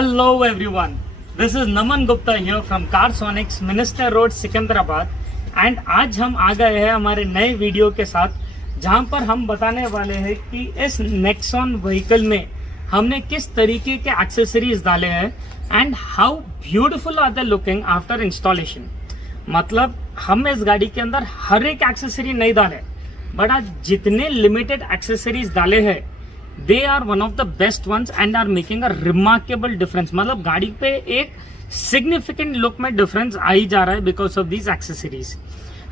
Hello everyone, this is Naman Gupta here from Carsonics, Minister Road, Secunderabad and आज हम आ गए हैं हमारे नए वीडियो के साथ जहां पर हम बताने वाले हैं कि इस नेक्सॉन व्हीकल में हमने किस तरीके के एक्सेसरीज डाले हैं and how beautiful are they looking after installation. मतलब हम इस गाड़ी के अंदर हर एक एक्सेसरी नहीं डाले, बट आज जितने लिमिटेड एक्सेसरीज डाले हैं they are one of the best ones and are making a remarkable difference. मतलब गाड़ी पे एक सिग्निफिकेंट लुक में डिफरेंस आ ही जा रहा है बिकॉज ऑफ दीज एक्सेसरीज।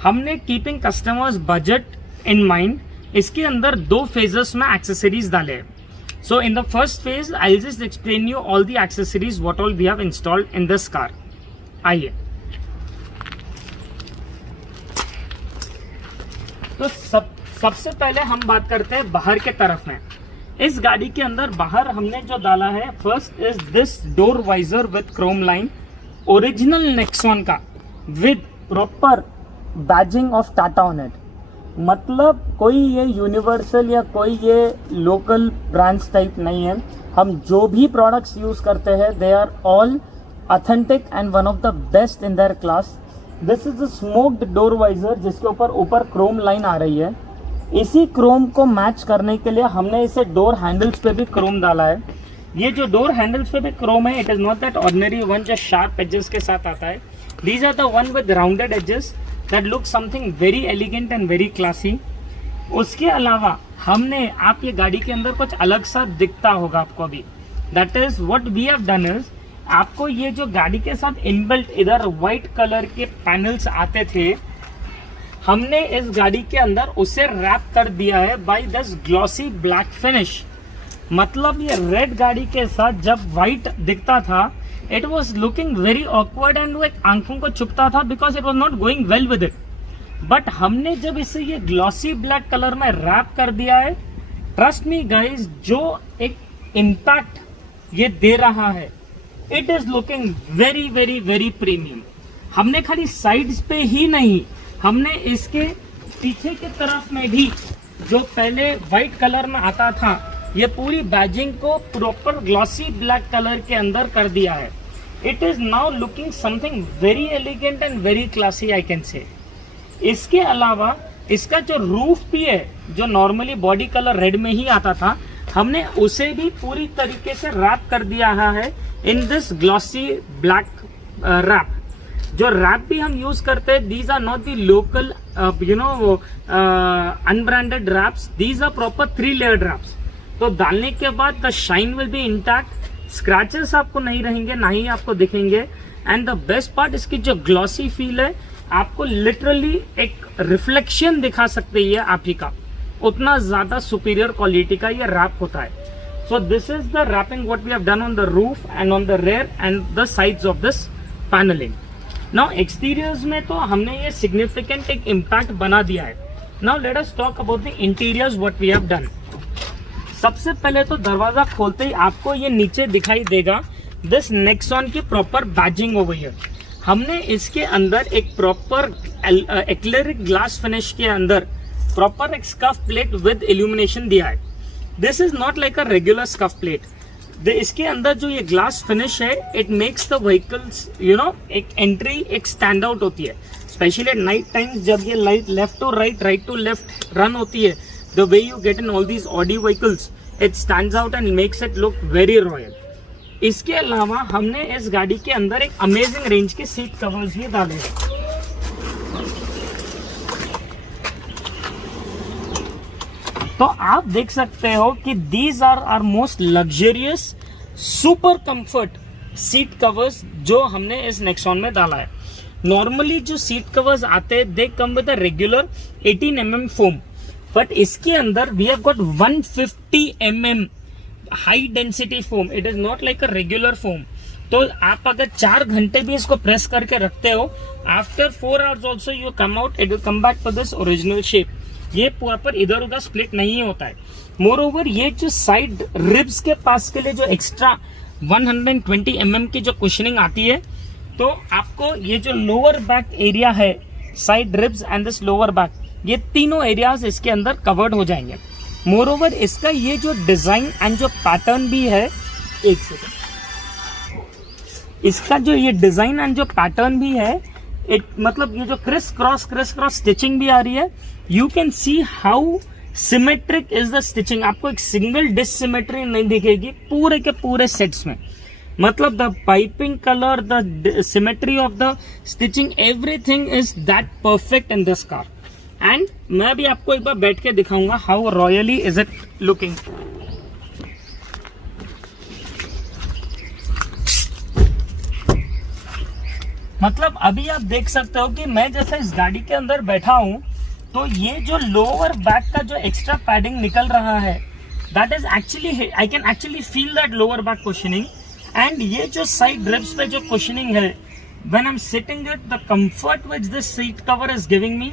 हमने keeping customers budget in mind इसके अंदर दो फेजेस में एक्सेसरीज डाले हैं। So in the first phase I will just explain you all the accessories what all we have installed in this car. आइए, तो सबसे पहले हम बात करते हैं बाहर के तरफ में। इस गाड़ी के अंदर बाहर हमने जो डाला है, first is this door visor with chrome line, original Nexon का with proper badging of Tata on it. मतलब कोई ये यूनिवर्सल या कोई ये लोकल ब्रांड्स टाइप नहीं है। हम जो भी प्रोडक्ट्स यूज करते हैं they are all authentic and one of the best in their class. This is the smoked door visor जिसके ऊपर क्रोम लाइन आ रही है। इसी क्रोम को मैच करने के लिए हमने इसे डोर हैंडल्स पे भी क्रोम डाला है। ये जो डोर हैंडल्स पे भी क्रोम है, it is not that ordinary one जो शार्प एजेस के साथ आता है। These are the one with rounded edges that look something very elegant and very classy. उसके अलावा हमने, आप ये गाड़ी के अंदर कुछ अलग सा दिखता होगा आपको अभी, that is what we have done is, आपको ये जो गाड़ी के साथ इनबिल्ट इधर व्हाइट कलर के पैनल्स आते थे, हमने इस गाड़ी के अंदर उसे रैप कर दिया है by this glossy black finish. मतलब ये रेड गाड़ी के साथ जब व्हाइट दिखता था it was looking very awkward and वो एक आंखों को चुभता था because it was not going well with it. But हमने जब इसे ये ग्लॉसी ब्लैक कलर में रैप कर दिया है, ट्रस्ट मी गाइज, जो एक इम्पैक्ट ये दे रहा है it is looking very very very premium. हमने खाली साइड्स पे ही नहीं, हमने इसके पीछे की तरफ में भी जो पहले व्हाइट कलर में आता था, ये पूरी बैजिंग को प्रॉपर ग्लॉसी ब्लैक कलर के अंदर कर दिया है। It is now looking something very elegant and very classy I can say. इसके अलावा इसका जो रूफ भी है, जो नॉर्मली बॉडी कलर रेड में ही आता था, हमने उसे भी पूरी तरीके से रैप कर दिया है in this glossy black wrap. जो रैप भी हम यूज करते हैं, these are not the local unbranded wraps, these are proper 3 layered wraps. तो डालने के बाद the shine will be intact, scratches आपको नहीं रहेंगे, ना ही आपको दिखेंगे। एंड द बेस्ट पार्ट, इसकी जो ग्लॉसी फील है, आपको लिटरली एक रिफ्लेक्शन दिखा सकती है आप ही का, उतना ज्यादा सुपीरियर क्वालिटी का ये रैप होता है। So this is the wrapping what we have done on the roof and on the rear and the sides of this panelling. Now exteriors में तो हमने ये सिग्निफिकेंट एक इम्पैक्ट बना दिया है। Now let us talk about the interiors what we have done. सबसे पहले तो दरवाजा खोलते ही आपको ये नीचे दिखाई देगा दिस नेक्सॉन की प्रॉपर बैजिंग ओवर हियर। हमने इसके अंदर एक प्रॉपर एक्लेरिक ग्लास फिनिश के अंदर प्रॉपर एक स्कफ प्लेट विद इल्यूमिनेशन दिया है। This is not like a regular scuff plate. इसके अंदर जो ये ग्लास फिनिश है, इट मेक्स द व्हीकल्स एक एंट्री एक स्टैंड आउट होती है, स्पेशली एट नाइट टाइम्स जब ये light left to right to left run होती है, the way you get in all these Audi vehicles, it stands out and makes it look very royal. इसके अलावा हमने इस गाड़ी के अंदर एक अमेजिंग रेंज के सीट कवर्स भी डाले हैं। तो आप देख सकते हो कि these are our most luxurious super comfort seat covers जो हमने इस नेक्सॉन में डाला है। नॉर्मली जो सीट कवर्स आते हैं they come with a regular 18 mm foam, but इसके अंदर we have got 150 mm high density foam. It is not like a regular foam. तो आप अगर 4 घंटे भी इसको प्रेस करके रखते हो, after 4 hours also you come out, it will come back to this original shape. ये प्रॉपर इधर उधर स्प्लिट नहीं होता है। मोर ओवर ये जो साइड रिब्स के पास के लिए जो एक्स्ट्रा 120 mm की जो कुशनिंग आती है, तो आपको ये जो लोअर बैक एरिया है, side ribs and this lower back, ये तीनों एरियाज इसके अंदर कवर्ड हो जाएंगे। मोर ओवर इसका ये जो डिजाइन एंड जो पैटर्न भी है, एक सेकेंड, इसका जो ये डिजाइन एंड जो पैटर्न भी है, मतलब ये जो क्रिस क्रॉस स्टिचिंग भी आ रही है. You can see how symmetric is the stitching. आपको एक सिंगल डिससिमेट्री नहीं दिखेगी पूरे के पूरे सेट्स में. मतलब the piping colour, the symmetry of the stitching, everything is that perfect in this car. And मैं भी आपको एक बार बैठ के दिखाऊंगा how royally is it looking. मतलब अभी आप देख सकते हो कि मैं जैसे इस गाड़ी के अंदर बैठा हूं, तो ये जो लोअर बैक का जो एक्स्ट्रा पैडिंग निकल रहा है, that is actually, I can actually feel that lower back cushioning. And ये जो साइड रिब्स पे जो कुशनिंग है, when I am sitting it, the comfort which this seat cover is giving me,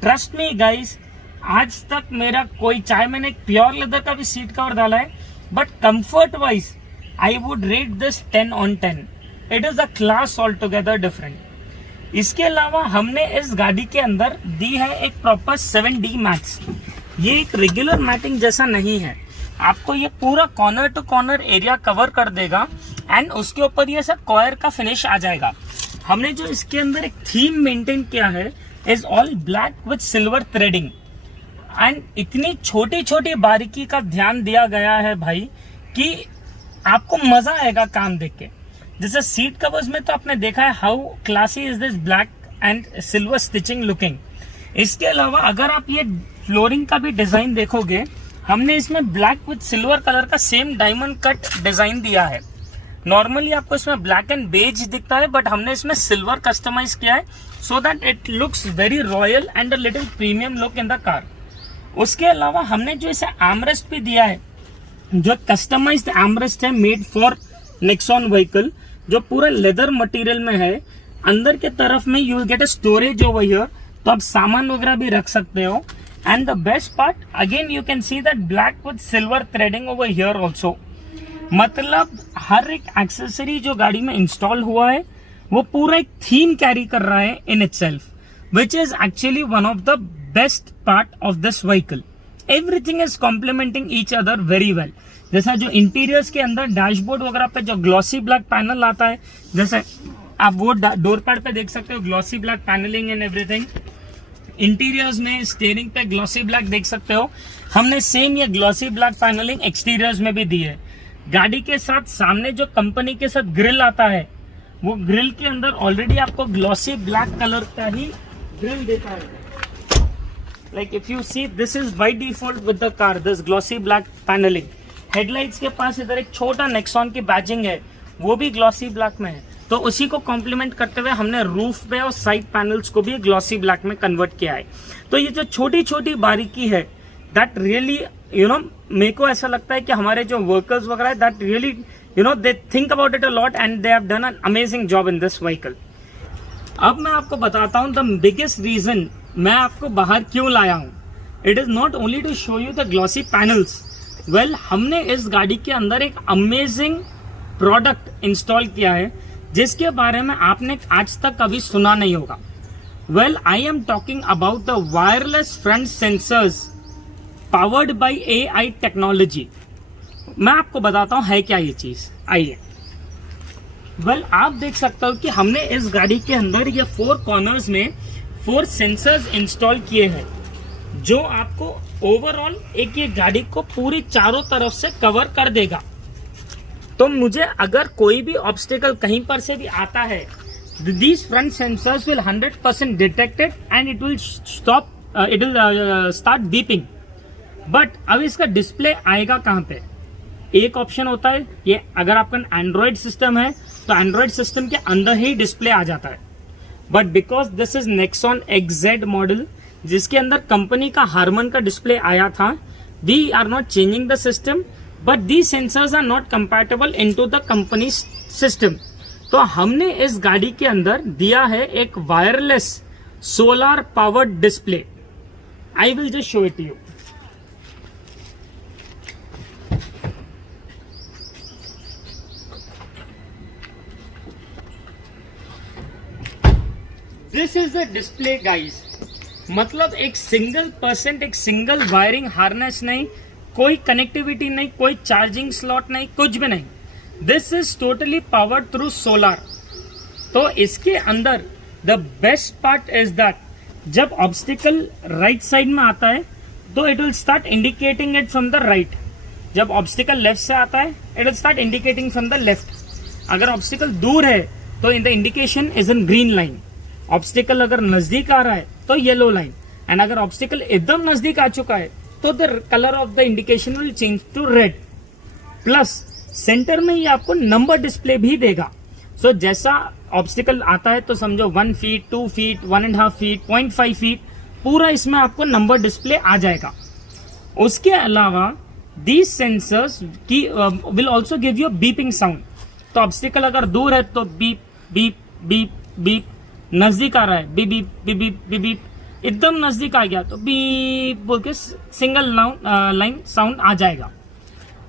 trust me guys, आज तक मेरा कोई, चाहे मैंने एक प्योर लेदर का भी सीट कवर डाला है, but comfort wise I would rate this 10 on 10. It is a class all together different. इसके अलावा हमने इस गाड़ी के अंदर दी है एक प्रॉपर 7D मैट्स. ये एक रेगुलर मैटिंग जैसा नहीं है, आपको ये पूरा corner to corner area cover कर देगा एंड उसके ऊपर ये सब कॉयर का फिनिश आ जाएगा. हमने जो इसके अंदर एक थीम मेंटेन किया है is all black with silver threading. And इतनी छोटी छोटी बारीकी का ध्यान दिया गया है भाई कि आपको मजा आएगा काम देख के. जैसे सीट कवर्स में तो आपने देखा है how classy is this black and silver stitching looking. इसके अलावा अगर आप ये फ्लोरिंग का भी डिजाइन देखोगे, हमने इसमें ब्लैक विथ सिल्वर कलर का सेम डायमंड कट डिजाइन दिया है. नॉर्मली आपको इसमें ब्लैक एंड बेज दिखता है, बट हमने इसमें सिल्वर कस्टमाइज किया है so that it looks very royal and a little premium look in the car. उसके अलावा हमने जो इसे आर्मरेस्ट भी दिया है, जो कस्टमाइज्ड आर्मरेस्ट है मेड फॉर नेक्सॉन व्हीकल, जो पूरा लेदर मटेरियल में है. अंदर के तरफ में you will get a storage over here, तो आप सामान वगैरह भी रख सकते हो. And the best part again you can see that black with silver threading over here also. मतलब हर एक एक्सेसरी जो गाड़ी में इंस्टॉल हुआ है वो पूरा एक थीम कैरी कर रहा है in itself, which is actually one of the best part of this vehicle. Everything is complementing each other very well. जैसा जो इंटीरियर्स के अंदर डैशबोर्ड वगैरह पे जो ग्लॉसी ब्लैक पैनल आता है, जैसे आप वो डोर पैड पे देख सकते हो glossy black panelling and everything. Interiors में स्टीयरिंग पे ग्लॉसी ब्लैक देख सकते हो. हमने सेम ये ग्लॉसी ब्लैक पैनलिंग एक्सटीरियर्स में भी दी है. गाड़ी के साथ सामने जो कंपनी के साथ ग्रिल आता है, वो ग्रिल के अंदर ऑलरेडी आपको ग्लॉसी ब्लैक कलर का ही ग्रिल देता है. Like if you see, this is by default with the car, this glossy black paneling. Headlights के पास इधर एक छोटा नेक्सॉन की बैजिंग है, वो भी ग्लॉसी ब्लैक में है. तो उसी को कॉम्प्लीमेंट करते हुए हमने रूफ पे और साइड पैनल्स को भी ग्लॉसी ब्लैक में कन्वर्ट किया है. तो ये जो छोटी छोटी बारीकी है, दैट रियली मेरे को ऐसा लगता है कि हमारे जो वर्कर्स वगैरह है, that really they think about it a lot and they have done an amazing job in this vehicle. अब मैं आपको बताता हूँ द बिगेस्ट रीजन मैं आपको बाहर क्यों लाया हूँ. It is not only to show you the glossy panels. Well, हमने इस गाड़ी के अंदर एक अमेजिंग प्रोडक्ट इंस्टॉल किया है जिसके बारे में आपने आज तक कभी सुना नहीं होगा. Well, I am talking about the wireless front sensors powered by AI technology. मैं आपको बताता हूं है क्या ये चीज, आइए. वेल, आप देख सकते हो कि हमने इस गाड़ी के अंदर ये 4 कॉर्नर्स में 4 सेंसर्स इंस्टॉल किए हैं, जो आपको ओवरऑल एक ये गाड़ी को पूरी चारों तरफ से कवर कर देगा. तो मुझे अगर कोई भी ऑब्स्टिकल कहीं पर से भी आता है, these front sensors will 100% detect it and it will stop, it will start beeping. But अब इसका डिस्प्ले आएगा कहाँ पे? एक ऑप्शन होता है, ये अगर आपका एंड्रॉइड सिस्टम है तो एंड्रॉइड सिस्टम के अंदर ही डिस्प्ले आ जाता है. But because this is Nexon XZ model, जिसके अंदर कंपनी का हार्मन का डिस्प्ले आया था, we are not changing the system, but these sensors are not compatible into the company system. तो हमने इस गाड़ी के अंदर दिया है एक wireless solar powered display. I will just show it you. This is the display guys. मतलब एक सिंगल वायरिंग हार्नेस नहीं, कोई कनेक्टिविटी नहीं, कोई चार्जिंग स्लॉट नहीं, कुछ भी नहीं. This is totally powered through solar. तो इसके अंदर the best part is that जब ऑब्स्टिकल राइट साइड में आता है तो it will start indicating it from the right. जब ऑब्स्टिकल लेफ्ट से आता है it will start indicating from the left. अगर ऑब्स्टिकल दूर है तो in the indication is in green line. Obstacle अगर नजदीक आ रहा है तो येलो लाइन, एंड अगर ऑब्स्टिकल एकदम नजदीक आ चुका है तो the colour of the indication will change to red. Plus centre में ये आपको नंबर डिस्प्ले भी देगा। सो जैसा ऑब्स्टिकल आता है तो समझो 1 फीट, 2 फीट, 1.5 फीट, 0.5 फीट, पूरा इसमें आपको नंबर डिस्प्ले आ जाएगा। उसके अलावा दीज सेंसर्स की will also give you beeping sound. तो ऑब्स्टिकल अगर दूर है तो बीप बीप बीप बीप, नजदीक आ रहा है beep beep beep beep beep beep, एकदम नजदीक आ गया तो बीप बोल के सिंगल लाइन साउंड आ जाएगा।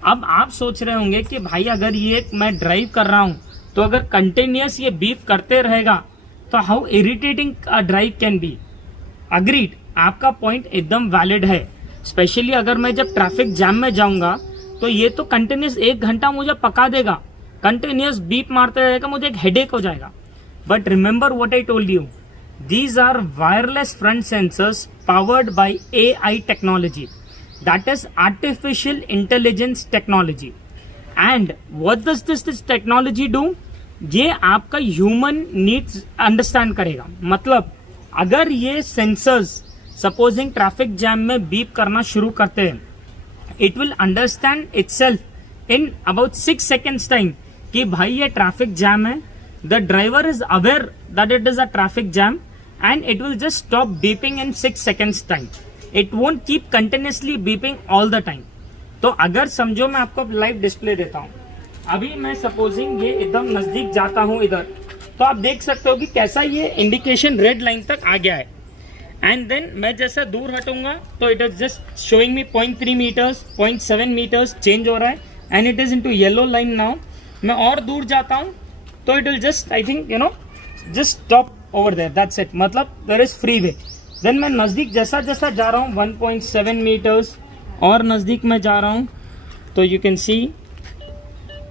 अब आप सोच रहे होंगे कि भाई अगर ये मैं ड्राइव कर रहा हूं तो अगर कंटिन्यूअस ये बीप करते रहेगा तो how irritating a drive can be. Agreed, आपका पॉइंट एकदम वैलिड है। स्पेशली अगर मैं जब ट्रैफिक जैम में जाऊंगा तो ये तो कंटिन्यूअस 1 घंटा मुझे पका देगा, कंटिन्यूअस बीप मारते रहेगा, मुझे एक हेडेक हो जाएगा। But remember what I told you, these are wireless front sensors powered by AI technology, that is artificial intelligence technology. And what does this technology do? ये आपका ह्यूमन नीड्स अंडरस्टैंड करेगा। मतलब अगर ये सेंसर्स सपोजिंग ट्रैफिक जैम में beep करना शुरू करते हैं, it will understand itself in about 6 seconds time कि भाई ये ट्रैफिक जैम है। The driver is aware that it is a traffic jam and it will just stop beeping in 6 seconds time. It won't keep continuously beeping all the time. तो अगर समझो मैं आपको live display देता हूँ, अभी मैं सपोजिंग ये एकदम नजदीक जाता हूँ इधर, तो आप देख सकते हो कि कैसा ये इंडिकेशन रेड लाइन तक आ गया है। एंड देन मैं जैसा दूर हटूंगा तो it is just showing me 0.3 metres, 0.7 metres change हो रहा है and it is into yellow line now. मैं और दूर जाता हूँ तो it will just I think just stop over there, that's it. मतलब there is free way. Then मैं नजदीक जैसा जैसा जा रहा हूँ 1.7 मीटर्स और नजदीक में जा रहा हूँ तो you can see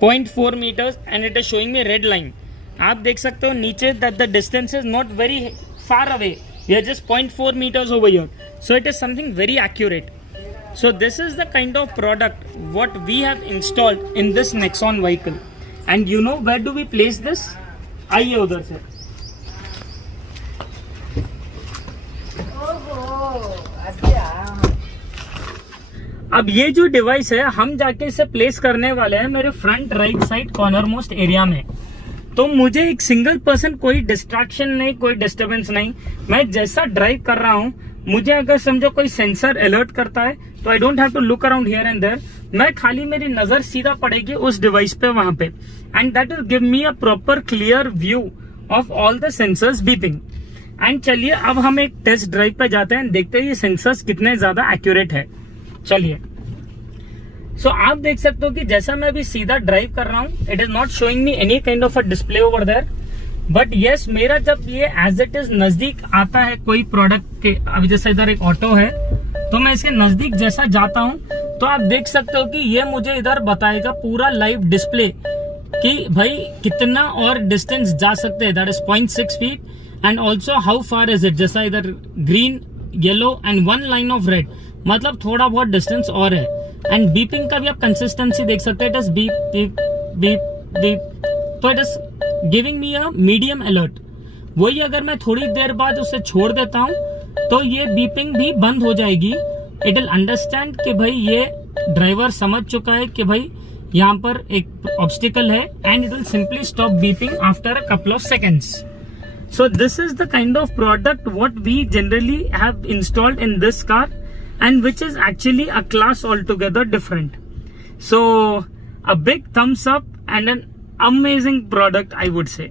0.4 metres and it is showing me red line. आप देख सकते हो नीचे that the distance is not very far away, we are just 0.4 meters over here, so it is something very accurate. So this is the kind of product what we have installed in this Nexon vehicle. And you know where do we place this? आइए उधर से। अब ये जो device है हम जाके इसे प्लेस करने वाले हैं मेरे front right side corner most area में। तो मुझे एक सिंगल पर्सन, कोई डिस्ट्रैक्शन नहीं, कोई डिस्टर्बेंस नहीं। मैं जैसा ड्राइव कर रहा हूँ, मुझे अगर समझो कोई सेंसर अलर्ट करता है तो I don't have to look around here and there. मैं खाली मेरी नजर सीधा पड़ेगी उस डिवाइस पे वहां पे, and that will give me a proper clear view of all the sensors beeping. And चलिए अब हम एक टेस्ट ड्राइव पे जाते हैं, देखते हैं ये सेंसर्स कितने ज्यादा एक्यूरेट है। चलिए। सो आप देख सकते हो कि जैसा मैं अभी सीधा ड्राइव कर रहा हूँ, it is not showing me any kind of a display over there, but yes मेरा जब ये एज इट इज नजदीक आता है कोई प्रोडक्ट के, अभी जैसे इधर एक ऑटो है तो मैं इसके नजदीक जैसा जाता हूँ तो आप देख सकते हो कि ये मुझे इधर बताएगा पूरा लाइव डिस्प्ले कि भाई कितना और डिस्टेंस जा सकते हैं, that is 0.6 feet and also how far is it. जैसा इधर green, yellow and 1 line of red, मतलब थोड़ा बहुत डिस्टेंस और है। एंड बीपिंग का भी आप कंसिस्टेंसी देख सकते हैं, it is beep beep beep beep, तो it is giving me a medium alert. वही अगर मैं थोड़ी देर बाद उसे छोड़ देता हूं तो ये बीपिंग भी बंद हो जाएगी। इट विल अंडरस्टैंड कि भाई ये ड्राइवर समझ चुका है कि भाई यहाँ पर एक ऑब्स्टिकल है, and it will simply stop beeping after a couple of seconds. So this is the kind of product what we generally have installed in this car, and which is actually a class altogether different. So a big thumbs up and an amazing product, I would say.